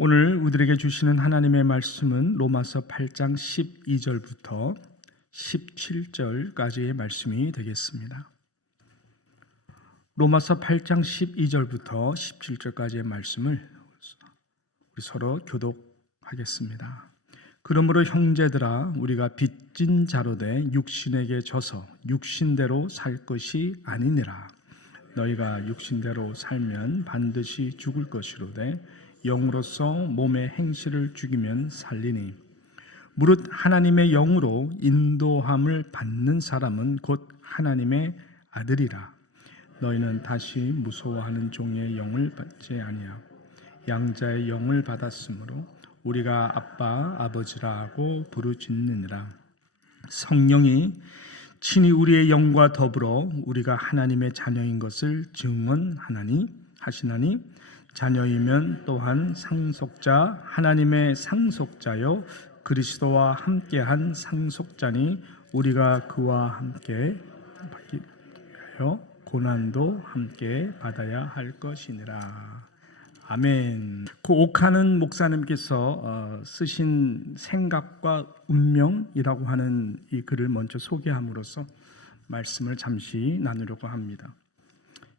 오늘 우리에게 주시는 하나님의 말씀은 로마서 8장 12절부터 17절까지의 말씀이 되겠습니다. 로마서 8장 12절부터 17절까지의 말씀을 우리 서로 교독하겠습니다. 그러므로 형제들아, 우리가 빚진 자로 돼 육신에게 져서 육신대로 살 것이 아니니라. 너희가 육신대로 살면 반드시 죽을 것이로되 영으로서 몸의 행실을 죽이면 살리니, 무릇 하나님의 영으로 인도함을 받는 사람은 곧 하나님의 아들이라. 너희는 다시 무서워하는 종의 영을 받지 아니하고 양자의 영을 받았으므로 우리가 아빠 아버지라 하고 부르짖느니라. 성령이 친히 우리의 영과 더불어 우리가 하나님의 자녀인 것을 증언하나니 하시나니, 자녀이면 또한 상속자, 하나님의 상속자요 그리스도와 함께한 상속자니, 우리가 그와 함께 받기 위하여 고난도 함께 받아야 할 것이니라. 아멘. 그 옥하는 목사님께서 쓰신 생각과 운명이라고 하는 이 글을 먼저 소개함으로써 말씀을 잠시 나누려고 합니다.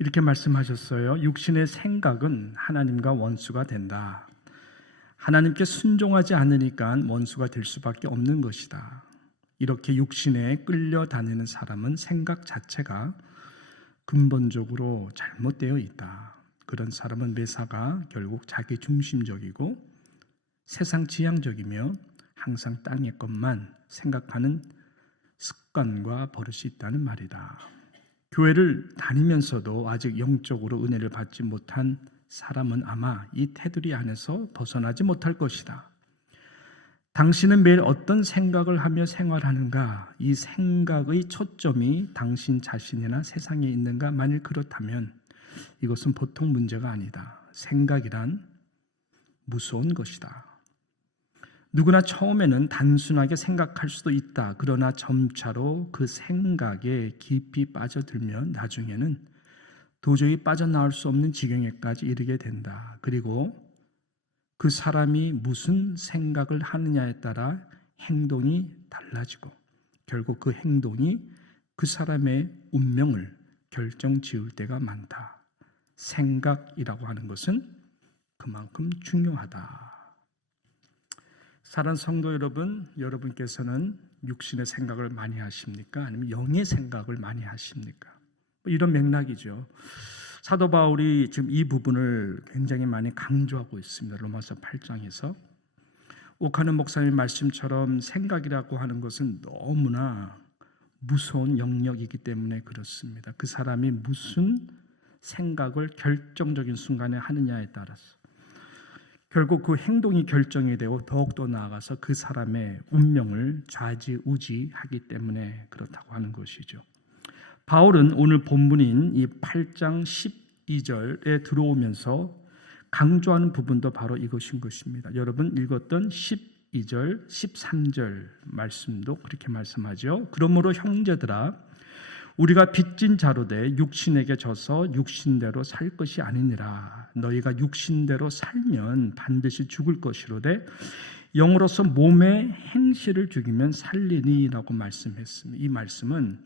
이렇게 말씀하셨어요. 육신의 생각은 하나님과 원수가 된다. 하나님께 순종하지 않으니까 원수가 될 수밖에 없는 것이다. 이렇게 육신에 끌려다니는 사람은 생각 자체가 근본적으로 잘못되어 있다. 그런 사람은 매사가 결국 자기 중심적이고 세상 지향적이며 항상 땅의 것만 생각하는 습관과 버릇이 있다는 말이다. 교회를 다니면서도 아직 영적으로 은혜를 받지 못한 사람은 아마 이 테두리 안에서 벗어나지 못할 것이다. 당신은 매일 어떤 생각을 하며 생활하는가? 이 생각의 초점이 당신 자신이나 세상에 있는가? 만일 그렇다면 이것은 보통 문제가 아니다. 생각이란 무서운 것이다. 누구나 처음에는 단순하게 생각할 수도 있다. 그러나 점차로 그 생각에 깊이 빠져들면 나중에는 도저히 빠져나올 수 없는 지경에까지 이르게 된다. 그리고 그 사람이 무슨 생각을 하느냐에 따라 행동이 달라지고 결국 그 행동이 그 사람의 운명을 결정지을 때가 많다. 생각이라고 하는 것은 그만큼 중요하다. 사랑하는 성도 여러분, 여러분께서는 육신의 생각을 많이 하십니까? 아니면 영의 생각을 많이 하십니까? 이런 맥락이죠. 사도 바울이 지금 이 부분을 굉장히 많이 강조하고 있습니다. 로마서 8장에서 옥하는 목사님 말씀처럼 생각이라고 하는 것은 너무나 무서운 영역이기 때문에 그렇습니다. 그 사람이 무슨 생각을 결정적인 순간에 하느냐에 따라서 결국 그 행동이 결정이 되고 더욱더 나아가서 그 사람의 운명을 좌지우지하기 때문에 그렇다고 하는 것이죠. 바울은 오늘 본문인 이 8장 12절에 들어오면서 강조하는 부분도 바로 이것인 것입니다. 여러분 읽었던 12절, 13절 말씀도 그렇게 말씀하죠. 그러므로 형제들아, 우리가 빚진 자로 돼 육신에게 져서 육신대로 살 것이 아니니라. 너희가 육신대로 살면 반드시 죽을 것이로되 영으로서 몸의 행실을 죽이면 살리니라고 말씀했습니다. 이 말씀은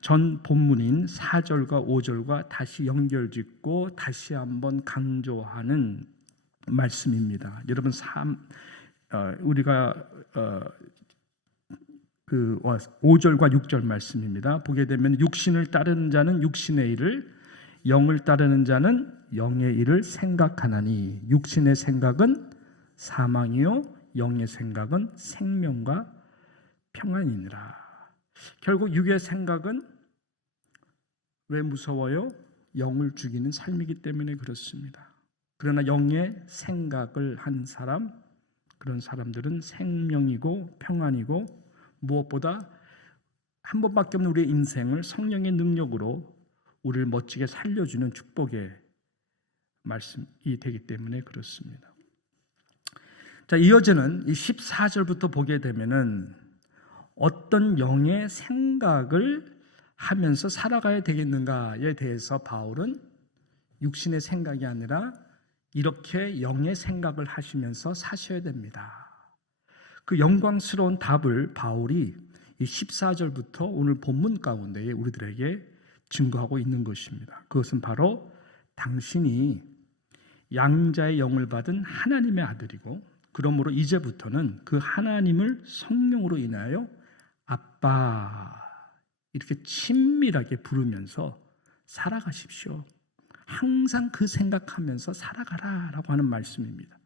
전 본문인 4절과 5절과 다시 연결짓고 다시 한번 강조하는 말씀입니다. 여러분 우리가 5절과 6절 말씀입니다. 보게 되면 육신을 따르는 자는 육신의 일을, 영을 따르는 자는 영의 일을 생각하나니 육신의 생각은 사망이요 영의 생각은 생명과 평안이니라. 결국 육의 생각은 왜 무서워요? 영을 죽이는 삶이기 때문에 그렇습니다. 그러나 영의 생각을 한 사람, 그런 사람들은 생명이고 평안이고 무엇보다 한 번밖에 없는 우리의 인생을 성령의 능력으로 우리를 멋지게 살려주는 축복의 말씀이 되기 때문에 그렇습니다. 자, 이어지는 이 14절부터 보게 되면은 어떤 영의 생각을 하면서 살아가야 되겠는가에 대해서 바울은 육신의 생각이 아니라 이렇게 영의 생각을 하시면서 사셔야 됩니다. 그 영광스러운 답을 바울이 이 14절부터 오늘 본문 가운데에 우리들에게 증거하고 있는 것입니다. 그것은 바로 당신이 양자의 영을 받은 하나님의 아들이고, 그러므로 이제부터는 그 하나님을 성령으로 인하여 아빠 이렇게 친밀하게 부르면서 살아가십시오. 항상 그 생각하면서 살아가라라고 하는 말씀입니다.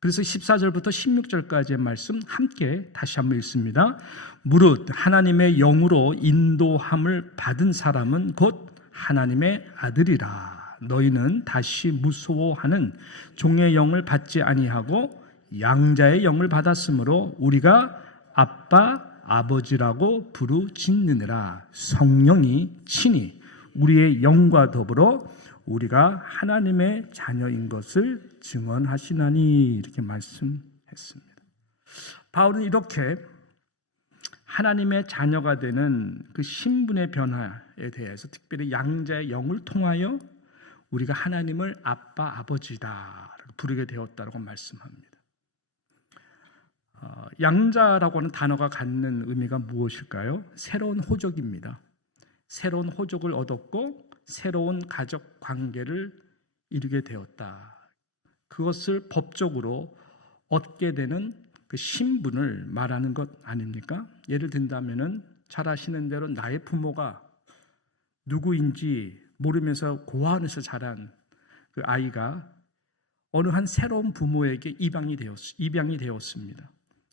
그래서 14절부터 16절까지의 말씀 함께 다시 한번 읽습니다. 무릇 하나님의 영으로 인도함을 받은 사람은 곧 하나님의 아들이라. 너희는 다시 무서워하는 종의 영을 받지 아니하고 양자의 영을 받았으므로 우리가 아빠 아버지라고 부르짖느니라. 성령이 친히 우리의 영과 더불어 우리가 하나님의 자녀인 것을 증언하시나니, 이렇게 말씀했습니다. 바울은 이렇게 하나님의 자녀가 되는 그 신분의 변화에 대해서, 특별히 양자의 영을 통하여 우리가 하나님을 아빠 아버지다 부르게 되었다고 말씀합니다. 양자라고 하는 단어가 갖는 의미가 무엇일까요? 새로운 호적입니다. 새로운 호적을 얻었고 새로운 가족 관계를 이루게 되었다. 그것을 법적으로 얻게 되는 그 신분을 말하는 것 아닙니까? 예를 든다면은 잘 아시는 대로 나의 부모가 누구인지 모르면서 고아원에서 자란 그 아이가 어느 한 새로운 부모에게 입양이 되었습니다.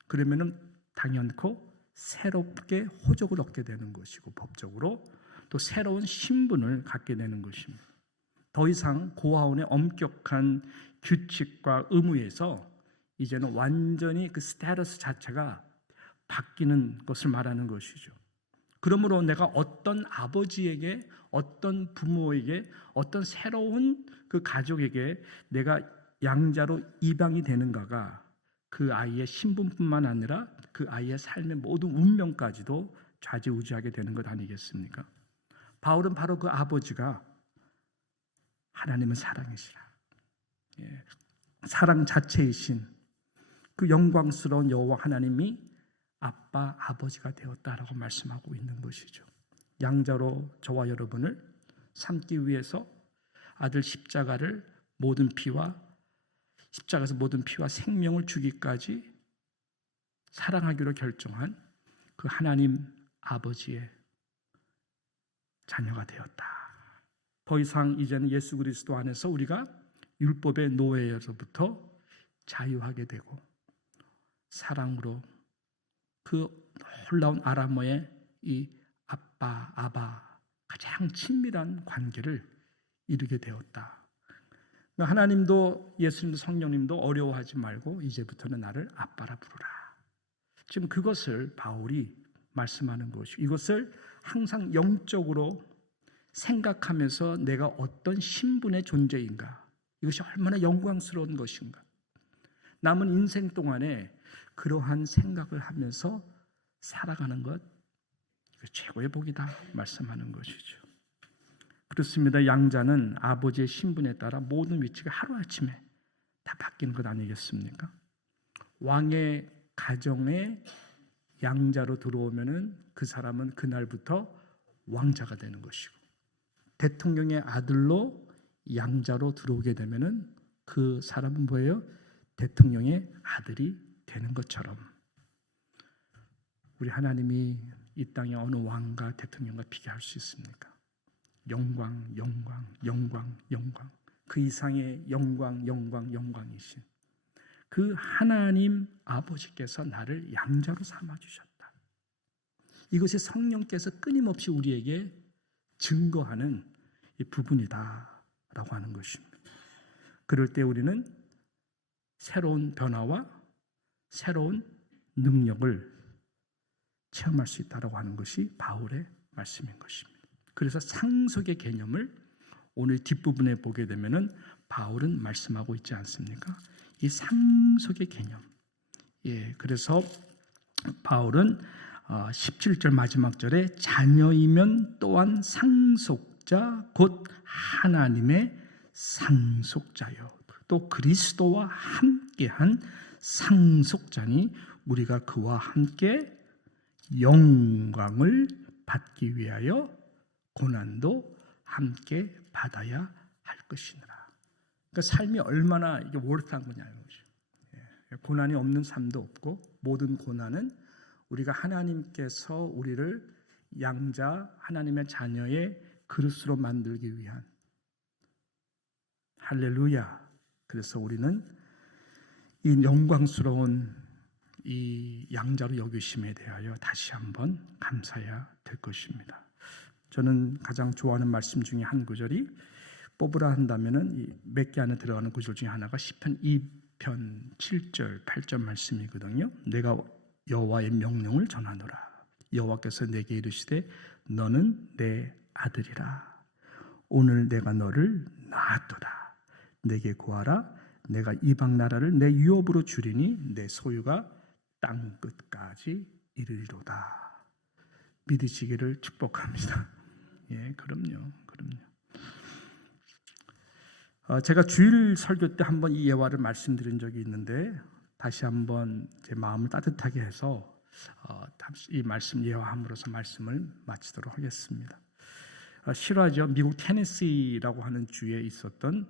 그러면은 당연코 새롭게 호적을 얻게 되는 것이고, 법적으로 또 새로운 신분을 갖게 되는 것입니다. 더 이상 고아원의 엄격한 규칙과 의무에서 이제는 완전히 그 스테이터스 자체가 바뀌는 것을 말하는 것이죠. 그러므로 내가 어떤 아버지에게, 어떤 부모에게, 어떤 새로운 그 가족에게 내가 양자로 입양이 되는가가 그 아이의 신분뿐만 아니라 그 아이의 삶의 모든 운명까지도 좌지우지하게 되는 것 아니겠습니까? 바울은 바로 그 아버지가 하나님은 사랑이시라, 사랑 자체이신 그 영광스러운 여호와 하나님이 아빠 아버지가 되었다라고 말씀하고 있는 것이죠. 양자로 저와 여러분을 삼기 위해서 아들 십자가에서 모든 피와 생명을 주기까지 사랑하기로 결정한 그 하나님 아버지의 자녀가 되었다. 더 이상 이제는 예수 그리스도 안에서 우리가 율법의 노예에서부터 자유하게 되고 사랑으로 그 놀라운 아람어의 이 아빠, 아바, 가장 친밀한 관계를 이루게 되었다. 하나님도 예수님도 성령님도 어려워하지 말고 이제부터는 나를 아빠라 부르라. 지금 그것을 바울이 말씀하는 것이고, 이것을 항상 영적으로 생각하면서 내가 어떤 신분의 존재인가, 이것이 얼마나 영광스러운 것인가, 남은 인생 동안에 그러한 생각을 하면서 살아가는 것, 최고의 복이다 말씀하는 것이죠. 그렇습니다. 양자는 아버지의 신분에 따라 모든 위치가 하루아침에 다 바뀌는 것 아니겠습니까? 왕의 가정에 양자로 들어오면은 그 사람은 그날부터 왕자가 되는 것이고, 대통령의 아들로 양자로 들어오게 되면은 그 사람은 뭐예요? 대통령의 아들이 되는 것처럼 우리 하나님이 이 땅에 어느 왕과 대통령과 비교할 수 있습니까? 영광, 영광, 영광, 영광, 그 이상의 영광, 영광, 영광이신 그 하나님 아버지께서 나를 양자로 삼아주셨다. 이것이 성령께서 끊임없이 우리에게 증거하는 이 부분이다라고 하는 것입니다. 그럴 때 우리는 새로운 변화와 새로운 능력을 체험할 수 있다라고 하는 것이 바울의 말씀인 것입니다. 그래서 상속의 개념을 오늘 뒷부분에 보게 되면은 바울은 말씀하고 있지 않습니까? 이 상속의 개념. 그래서 바울은 17절 마지막 절에 자녀이면 또한 상속자 곧 하나님의 상속자요. 또 그리스도와 함께한 상속자니 우리가 그와 함께 영광을 받기 위하여 고난도 함께 받아야 할 것이니라. 그러니까 삶이 얼마나 이게 월트한 거냐는 거죠. 고난이 없는 삶도 없고, 모든 고난은 우리가 하나님께서 우리를 양자 하나님의 자녀의 그릇으로 만들기 위한, 할렐루야. 그래서 우리는 이 영광스러운 이 양자로 여기심에 대하여 다시 한번 감사해야 될 것입니다. 저는 가장 좋아하는 말씀 중에 한 구절이, 뽑으라 한다면은 몇 개 안에 들어가는 구절 중에 하나가 시편 2편 7절 8절 말씀이거든요. 내가 여호와의 명령을 전하노라. 여호와께서 내게 이르시되 너는 내 아들이라. 오늘 내가 너를 낳았도다. 내게 구하라. 내가 이방 나라를 내 유업으로 주리니 내 소유가 땅 끝까지 이르리로다. 믿으시기를 축복합니다. 예, 그럼요. 제가 주일 설교 때 한번 이 예화를 말씀드린 적이 있는데, 다시 한번 제 마음을 따뜻하게 해서 이 말씀 예화함으로써 말씀을 마치도록 하겠습니다. 실화죠. 미국 테네시라고 하는 주에 있었던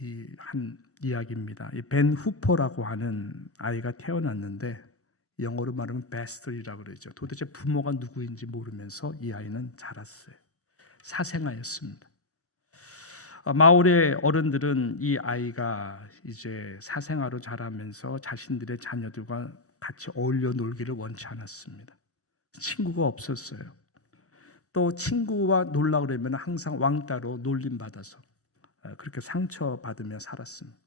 이 한 이야기입니다. 벤 후퍼라고 하는 아이가 태어났는데, 영어로 말하면 베스터리라고 그러죠. 도대체 부모가 누구인지 모르면서 이 아이는 자랐어요. 사생아였습니다. 마을의 어른들은 이 아이가 이제 사생아로 자라면서 자신들의 자녀들과 같이 어울려 놀기를 원치 않았습니다. 친구가 없었어요. 또 친구와 놀라 그러면 항상 왕따로 놀림받아서 그렇게 상처받으며 살았습니다.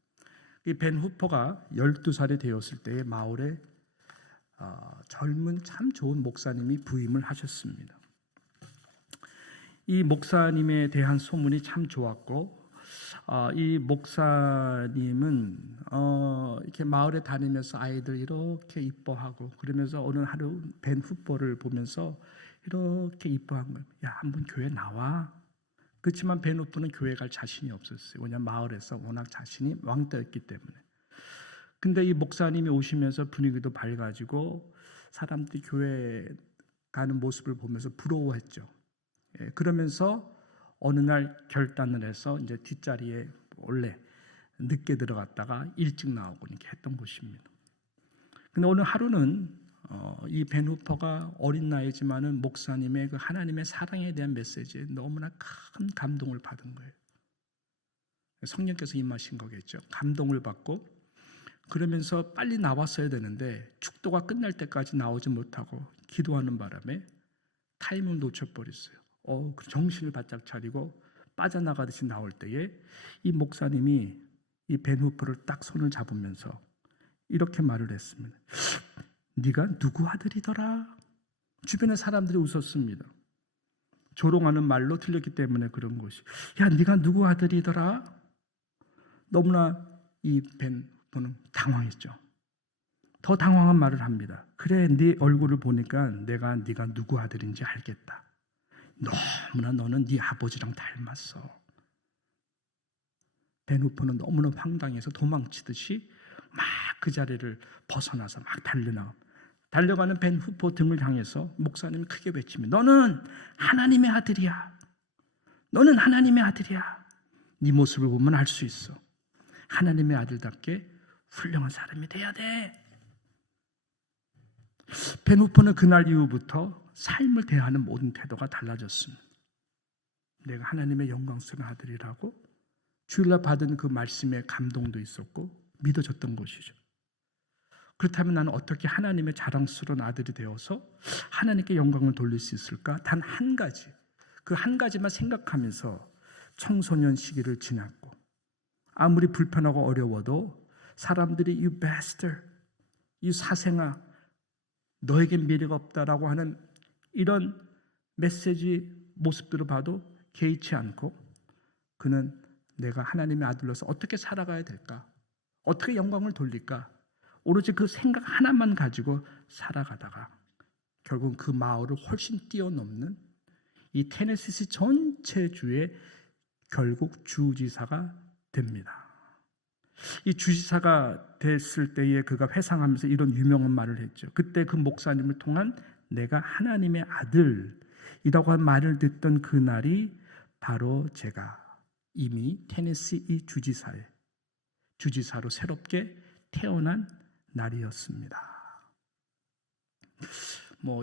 이 벤 후퍼가 12살이 되었을 때에 마을에 젊은 참 좋은 목사님이 부임을 하셨습니다. 이 목사님에 대한 소문이 참 좋았고, 이 목사님은 이렇게 마을에 다니면서 아이들 이렇게 이뻐하고, 그러면서 어느 하루 벤 후퍼를 보면서 이렇게 이뻐한 거예요. 야, 한번 교회 나와. 그렇지만 벤 후퍼는 교회 갈 자신이 없었어요. 왜냐하면 마을에서 워낙 자신이 왕따였기 때문에. 근데 이 목사님이 오시면서 분위기도 밝아지고 사람들이 교회 가는 모습을 보면서 부러워했죠. 그러면서 어느 날 결단을 해서 이제 뒷자리에 원래 늦게 들어갔다가 일찍 나오고 이렇게 했던 것입니다. 근데 오늘 하루는 이 벤 후퍼가 어린 나이지만은 목사님의 그 하나님의 사랑에 대한 메시지에 너무나 큰 감동을 받은 거예요. 성령께서 임하신 거겠죠. 감동을 받고, 그러면서 빨리 나왔어야 되는데 축도가 끝날 때까지 나오지 못하고 기도하는 바람에 타임을 놓쳐버렸어요. 정신을 바짝 차리고 빠져나가듯이 나올 때에 이 목사님이 이 벤 후퍼를 딱 손을 잡으면서 이렇게 말을 했습니다. 네가 누구 아들이더라? 주변의 사람들이 웃었습니다. 조롱하는 말로 들렸기 때문에 그런 것이. 야, 네가 누구 아들이더라? 너무나 이 벤 후퍼는 당황했죠. 더 당황한 말을 합니다. 그래, 네 얼굴을 보니까 내가 네가 누구 아들인지 알겠다. 너무나 너는 네 아버지랑 닮았어. 벤 후퍼는 너무나 황당해서 도망치듯이 막 그 자리를 벗어나서 막 달려가는 벤 후퍼 등을 향해서 목사님이 크게 외치며 너는 하나님의 아들이야. 너는 하나님의 아들이야. 네 모습을 보면 알 수 있어. 하나님의 아들답게 훌륭한 사람이 돼야 돼. 벤 후퍼는 그날 이후부터 삶을 대하는 모든 태도가 달라졌습니다. 내가 하나님의 영광스러운 아들이라고 주일날 받은 그 말씀에 감동도 있었고 믿어졌던 것이죠. 그렇다면 나는 어떻게 하나님의 자랑스러운 아들이 되어서 하나님께 영광을 돌릴 수 있을까? 단 한 가지, 그 한 가지만 생각하면서 청소년 시기를 지났고, 아무리 불편하고 어려워도 사람들이 You bastard, 이 사생아, 너에겐 미래가 없다라고 하는 이런 메시지 모습들을 봐도 개의치 않고, 그는 내가 하나님의 아들로서 어떻게 살아가야 될까? 어떻게 영광을 돌릴까? 오로지 그 생각 하나만 가지고 살아가다가 결국 그 마을을 훨씬 뛰어넘는 이 테네시스 전체 주의 결국 주지사가 됩니다. 이 주지사가 됐을 때에 그가 회상하면서 이런 유명한 말을 했죠. 그때 그 목사님을 통한 내가 하나님의 아들이라고 한 말을 듣던 그날이 바로 제가 이미 테네시 이 주지사로 새롭게 태어난 날이었습니다.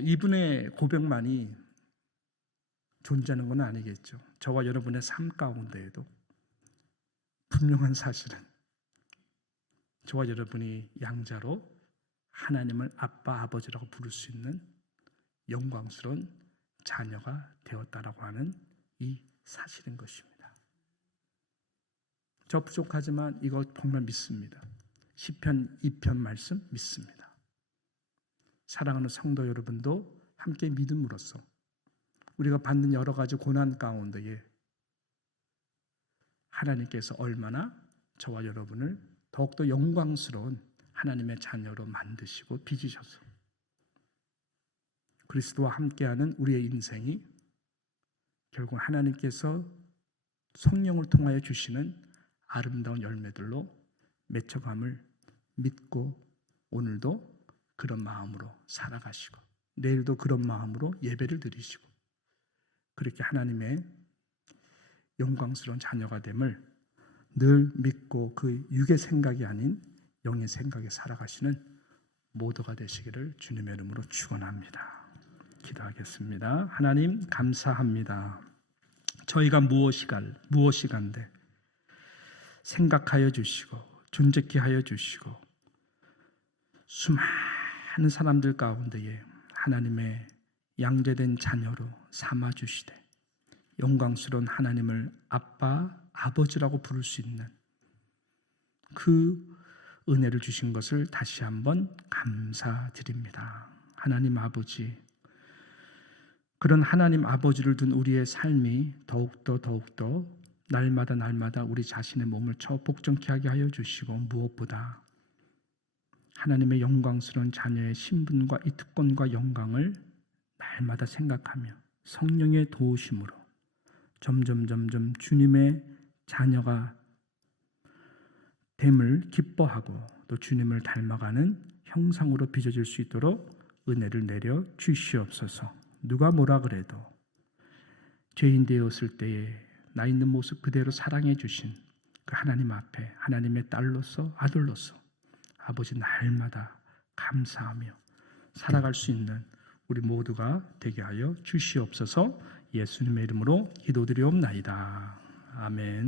이분의 고백만이 존재하는 건 아니겠죠. 저와 여러분의 삶 가운데에도 분명한 사실은 저와 여러분이 양자로 하나님을 아빠, 아버지라고 부를 수 있는 영광스러운 자녀가 되었다라고 하는 이 사실인 것입니다. 저 부족하지만 이거 정말 믿습니다. 시편 2편 말씀 믿습니다. 사랑하는 성도 여러분도 함께 믿음으로써 우리가 받는 여러 가지 고난 가운데에 하나님께서 얼마나 저와 여러분을 더욱더 영광스러운 하나님의 자녀로 만드시고 빚으셔서 그리스도와 함께하는 우리의 인생이 결국 하나님께서 성령을 통하여 주시는 아름다운 열매들로 맺혀감을 믿고 오늘도 그런 마음으로 살아가시고 내일도 그런 마음으로 예배를 드리시고 그렇게 하나님의 영광스러운 자녀가 됨을 늘 믿고 그 육의 생각이 아닌 영의 생각에 살아가시는 모두가 되시기를 주님의 이름으로 축원합니다. 기도하겠습니다. 하나님 감사합니다. 저희가 무엇이간데 생각하여 주시고 존재케 하여 주시고 수많은 사람들 가운데에 하나님의 양자된 자녀로 삼아 주시되 영광스러운 하나님을 아빠, 아버지라고 부를 수 있는 그 은혜를 주신 것을 다시 한번 감사드립니다. 하나님 아버지, 그런 하나님 아버지를 둔 우리의 삶이 더욱더 날마다 우리 자신의 몸을 복종케 하게 하여 주시고 무엇보다 하나님의 영광스러운 자녀의 신분과 이 특권과 영광을 날마다 생각하며 성령의 도우심으로 점점 주님의 자녀가 됨을 기뻐하고 또 주님을 닮아가는 형상으로 빚어질 수 있도록 은혜를 내려 주시옵소서. 누가 뭐라 그래도 죄인 되었을 때에 나 있는 모습 그대로 사랑해 주신 그 하나님 앞에 하나님의 딸로서 아들로서 아버지 날마다 감사하며 살아갈 수 있는 우리 모두가 되게 하여 주시옵소서. 예수님의 이름으로 기도드리옵나이다. 아멘.